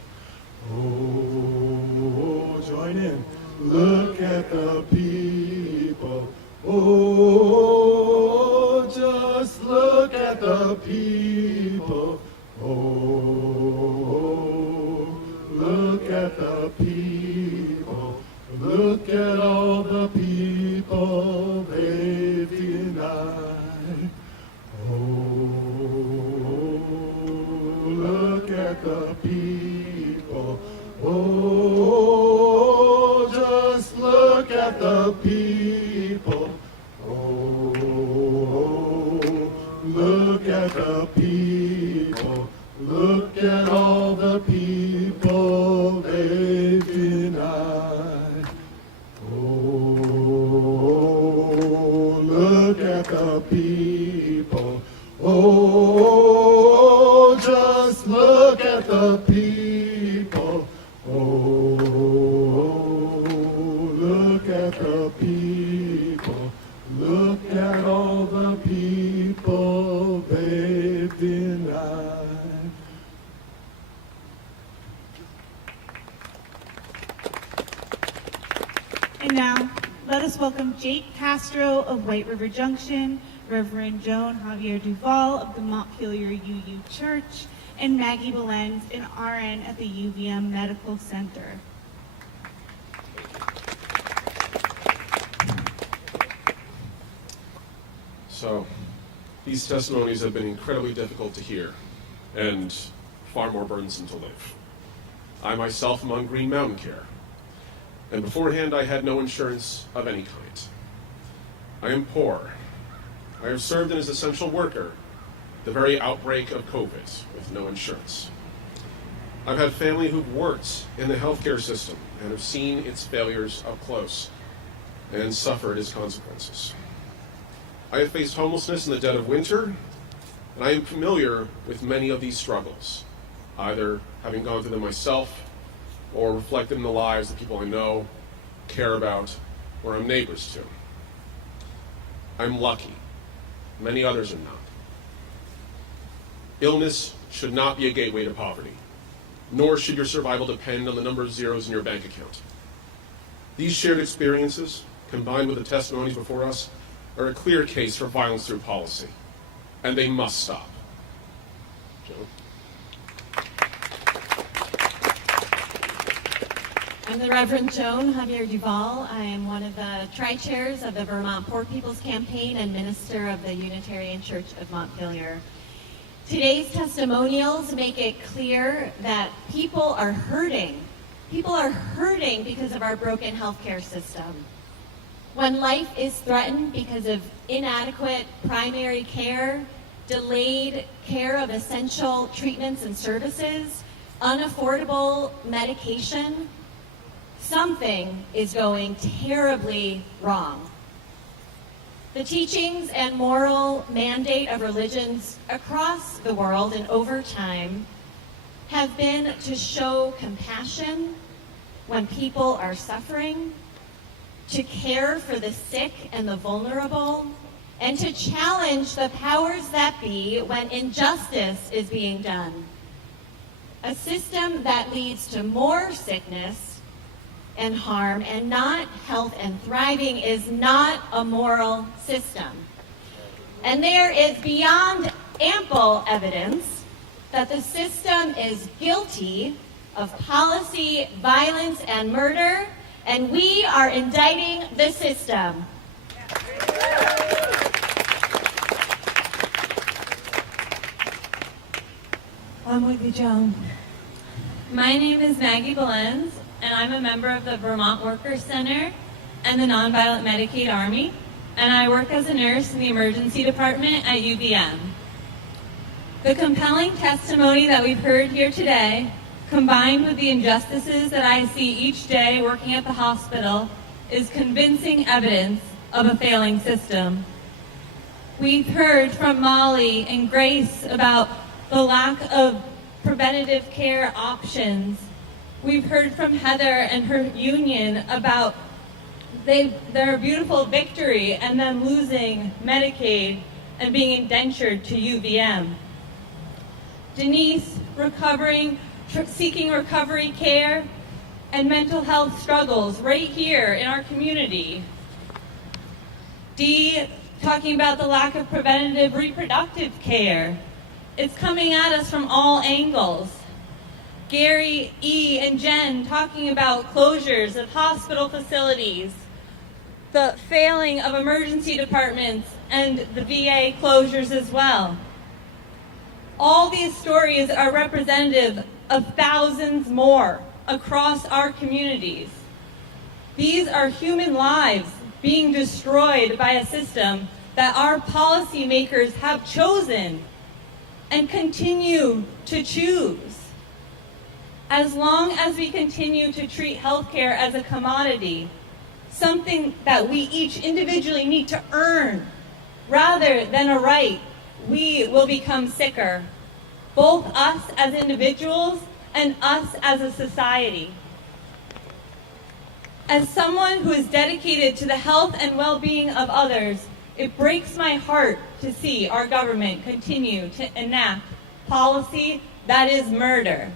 Oh, join in. Look at the people. Oh, just look at the people. Oh, look at the people. Look at all the people they've denied. Oh, look at the people. Oh, just look at the people. Oh, look at the people. Look at all the people they've denied. Oh, look at the people. Oh, just look at the people. Oh, look at the people. Look at all the people they've denied. And now, let us welcome Jake Castro of White River Junction, Reverend Joan Javier Duval of the Montpelier UU Church, and Maggie Belens, an RN at the UVM Medical Center. So, these testimonies have been incredibly difficult to hear and far more burdensome to live. I myself am on Green Mountain Care, and beforehand I had no insurance of any kind. I am poor. I have served as an essential worker the very outbreak of COVID with no insurance. I've had family who've worked in the healthcare system and have seen its failures up close and suffered its consequences. I have faced homelessness in the dead of winter, and I am familiar with many of these struggles. either having gone through them myself or reflected in the lives of people I know, care about, or I'm neighbors to. I'm lucky. Many others are not. Illness should not be a gateway to poverty, nor should your survival depend on the number of zeros in your bank account. These shared experiences, combined with the testimonies before us, are a clear case for violence through policy, and they must stop. Joe? I'm the Reverend Joan Javier Duval. I am one of the tri-chairs of the Vermont Poor People's Campaign and minister of the Unitarian Church of Montpelier. Today's testimonials make it clear that people are hurting. People are hurting because of our broken healthcare system. When life is threatened because of inadequate primary care, delayed care of essential treatments and services, unaffordable medication, something is going terribly wrong. The teachings and moral mandate of religions across the world and over time have been to show compassion when people are suffering, to care for the sick and the vulnerable, and to challenge the powers that be when injustice is being done. A system that leads to more sickness and harm and not health and thriving is not a moral system. And there is beyond ample evidence that the system is guilty of policy, violence, and murder, and we are indicting the system. I'm with you, Joan. My name is Maggie Belenz, and I'm a member of the Vermont Workers Center and the Nonviolent Medicaid Army, and I work as a nurse in the emergency department at UVM. The compelling testimony that we've heard here today, combined with the injustices that I see each day working at the hospital, is convincing evidence of a failing system. We've heard from Molly and Grace about the lack of preventative care options. We've heard from Heather and her union about their beautiful victory and them losing Medicaid and being indentured to UVM. Denise seeking recovery care and mental health struggles right here in our community. Dee talking about the lack of preventative reproductive care. It's coming at us from all angles. Gary, E, and Jen talking about closures of hospital facilities, the failing of emergency departments, and the VA closures as well. All these stories are representative of thousands more across our communities. These are human lives being destroyed by a system that our policymakers have chosen and continue to choose. As long as we continue to treat healthcare as a commodity, something that we each individually need to earn rather than a right, we will become sicker, both us as individuals and us as a society. As someone who is dedicated to the health and well-being of others, it breaks my heart to see our government continue to enact policy that is murder.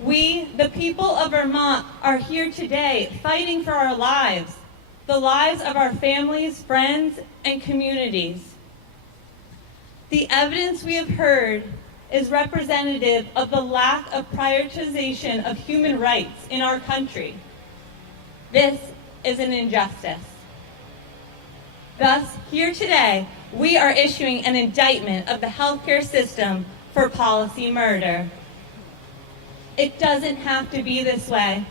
We, the people of Vermont, are here today fighting for our lives, the lives of our families, friends, and communities. The evidence we have heard is representative of the lack of prioritization of human rights in our country. This is an injustice. Thus, here today, we are issuing an indictment of the healthcare system for policy murder. It doesn't have to be this way.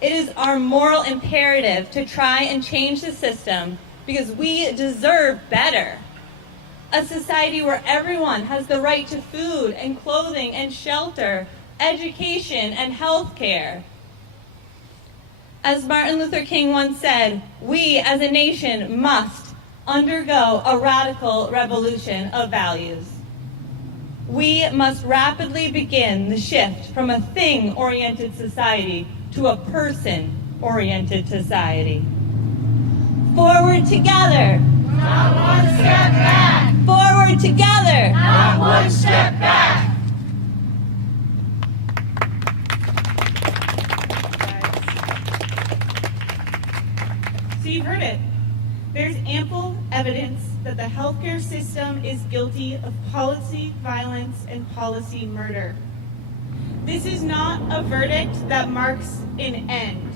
It is our moral imperative to try and change the system because we deserve better. A society where everyone has the right to food and clothing and shelter, education and health care. As Martin Luther King once said, we as a nation must undergo a radical revolution of values. We must rapidly begin the shift from a thing-oriented society to a person-oriented society. Forward together. Not one step back. Forward together. Not one step back. So you've heard it. There's ample evidence that the healthcare system is guilty of policy violence and policy murder. This is not a verdict that marks an end.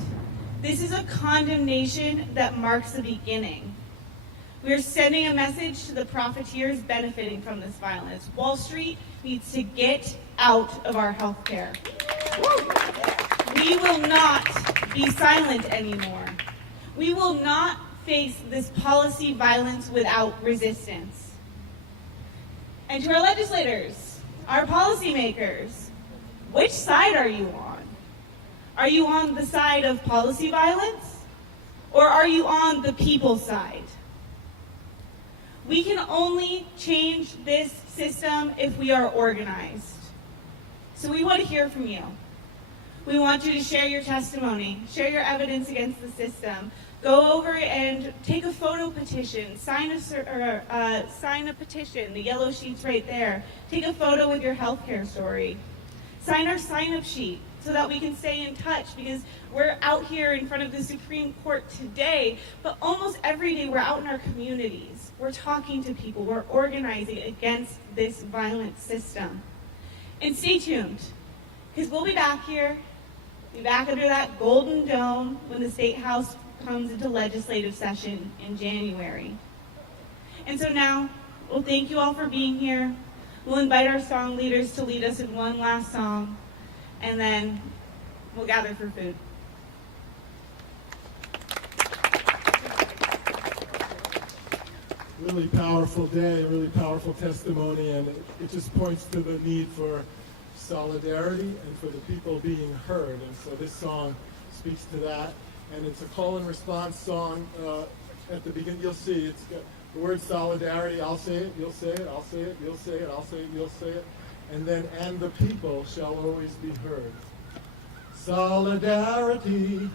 This is a condemnation that marks the beginning. We are sending a message to the profiteers benefiting from this violence. Wall Street needs to get out of our healthcare. We will not be silent anymore. We will not face this policy violence without resistance. And to our legislators, our policymakers, which side are you on? Are you on the side of policy violence, or are you on the people's side? We can only change this system if we are organized. So we want to hear from you. We want you to share your testimony, share your evidence against the system. Go over and take a photo petition, sign a petition, the yellow sheet's right there. Take a photo with your healthcare story. Sign our sign-up sheet so that we can stay in touch, because we're out here in front of the Supreme Court today, but almost every day we're out in our communities. We're talking to people, we're organizing against this violent system. And stay tuned, because we'll be back here, be back under that golden dome when the State House comes into legislative session in January. And so now, we'll thank you all for being here. We'll invite our song leaders to lead us in one last song, and then we'll gather for food. Really powerful day, really powerful testimony, and it just points to the need for solidarity and for the people being heard. And so this song speaks to that. And it's a call and response song. At the beginning, you'll see it's got the word solidarity. I'll say it, you'll say it, I'll say it, you'll say it, I'll say it, you'll say it. And then, and the people shall always be heard. Solidarity.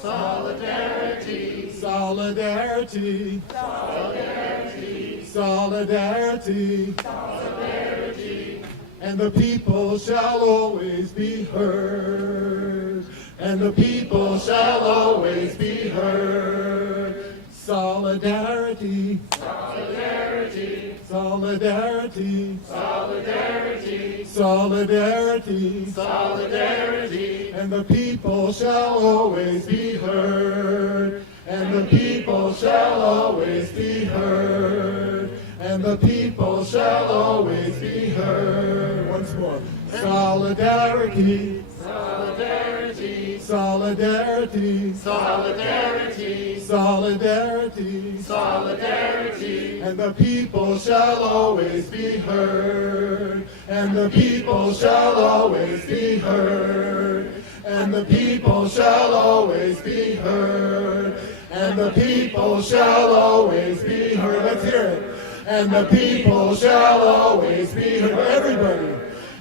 Solidarity. Solidarity. Solidarity. Solidarity. Solidarity. And the people shall always be heard. And the people shall always be heard. Solidarity. Solidarity. Solidarity. Solidarity. Solidarity. Solidarity. And the people shall always be heard. And the people shall always be heard. And the people shall always be heard. Once more. Solidarity. Solidarity. Solidarity. Solidarity. Solidarity. Solidarity. And the people shall always be heard. And the people shall always be heard. And the people shall always be heard. And the people shall always be heard. Let's hear it. And the people shall always be heard. Everybody.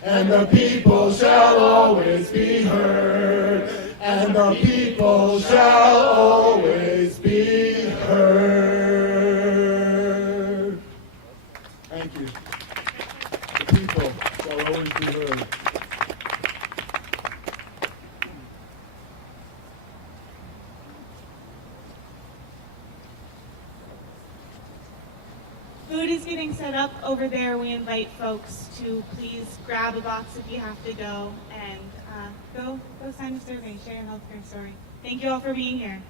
And the people shall always be heard. And the people shall always be heard. Thank you. The people shall always be heard. Food is getting set up over there. We invite folks to please grab a box if you have to go, and go sign a survey, share your healthcare story. Thank you all for being here.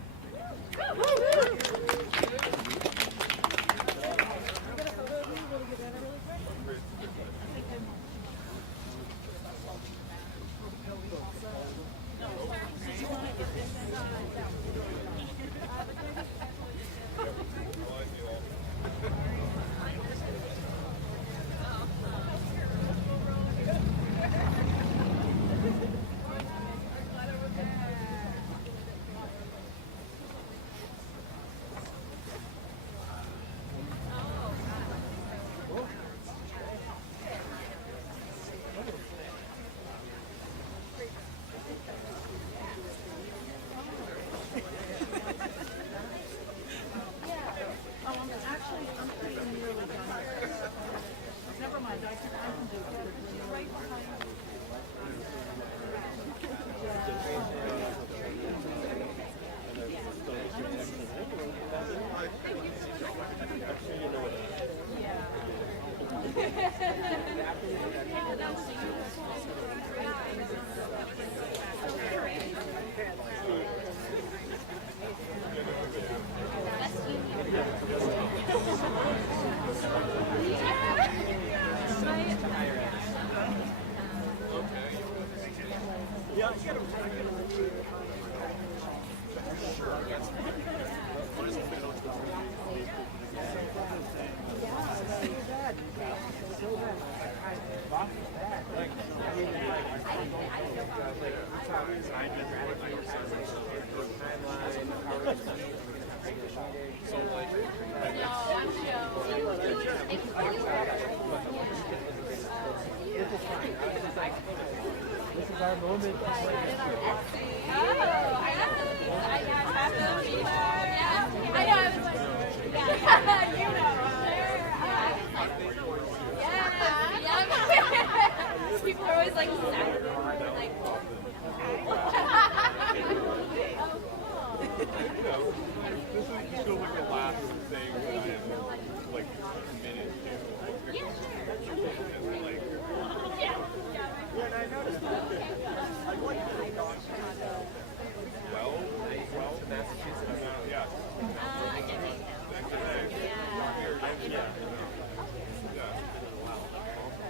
This is our moment. People are always like, This is still like the last thing that I am like committed to. Yeah, and I noticed well, Massachusetts. Yes.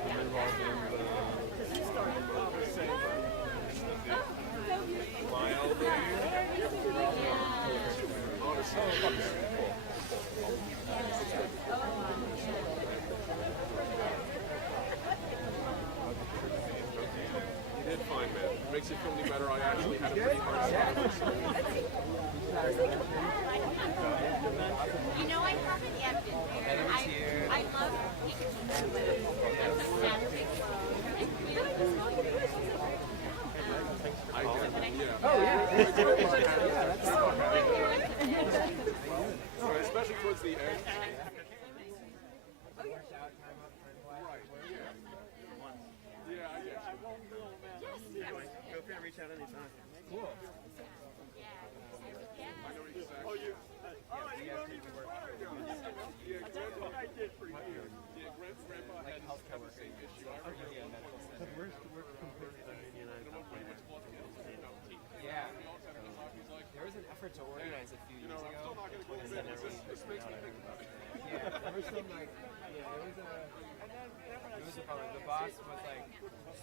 I'm involved in You did fine, man. It makes you feel any better. I actually had a pretty hard time. you know, I haven't yet been there. I love Especially towards the end. Feel free to reach out anytime. Cool. I know exactly. I did for years. Yeah, Grandpa had the same issue. I remember. But we're completely ununionized. Yeah. There was an effort to organize a few years ago. This makes me think about it. Yeah, there was some like, it was a bummer. The boss was like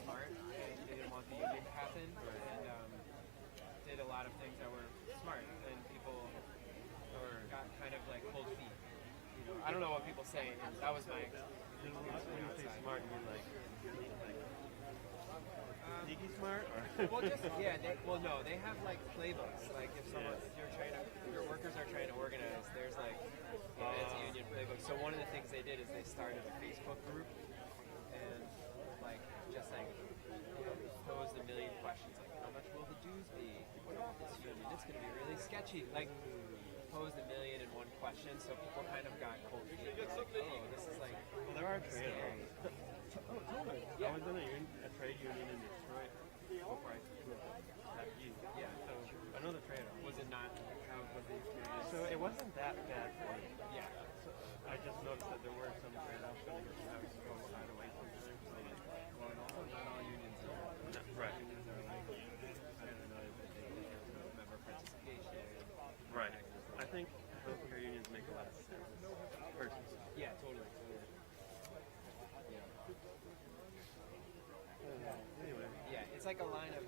smart and they didn't want the union to happen and did a lot of things that were smart and people got kind of like cold feet. You know, I don't know what people say. And that was my When you say smart, you mean like sneaky smart? Or? Well, just no, they have like playbooks. Like if your workers are trying to organize, there's like anti-union playbooks. So one of the things they did is they started a Facebook group and like just like posed a million questions like how much will the dues be? What about this union? It's going to be really sketchy. Like posed a million and one question, so people kind of got cold feet. Like, oh, this is like there are trade-offs. Oh, totally. I was in a trade union in Detroit before I quit at U. Yeah. So I know the trade-off. Was it not? How was the experience? So it wasn't that bad for me. Yeah. So I just noticed that there were some trade-offs that I was so side away sometimes. So like, well, and also not all unions are. Right. Unions are like, I don't know, they have member participation. Right. I think healthcare unions make a lot of sense. Personally. Yeah, totally. Anyway. Yeah, it's like a line of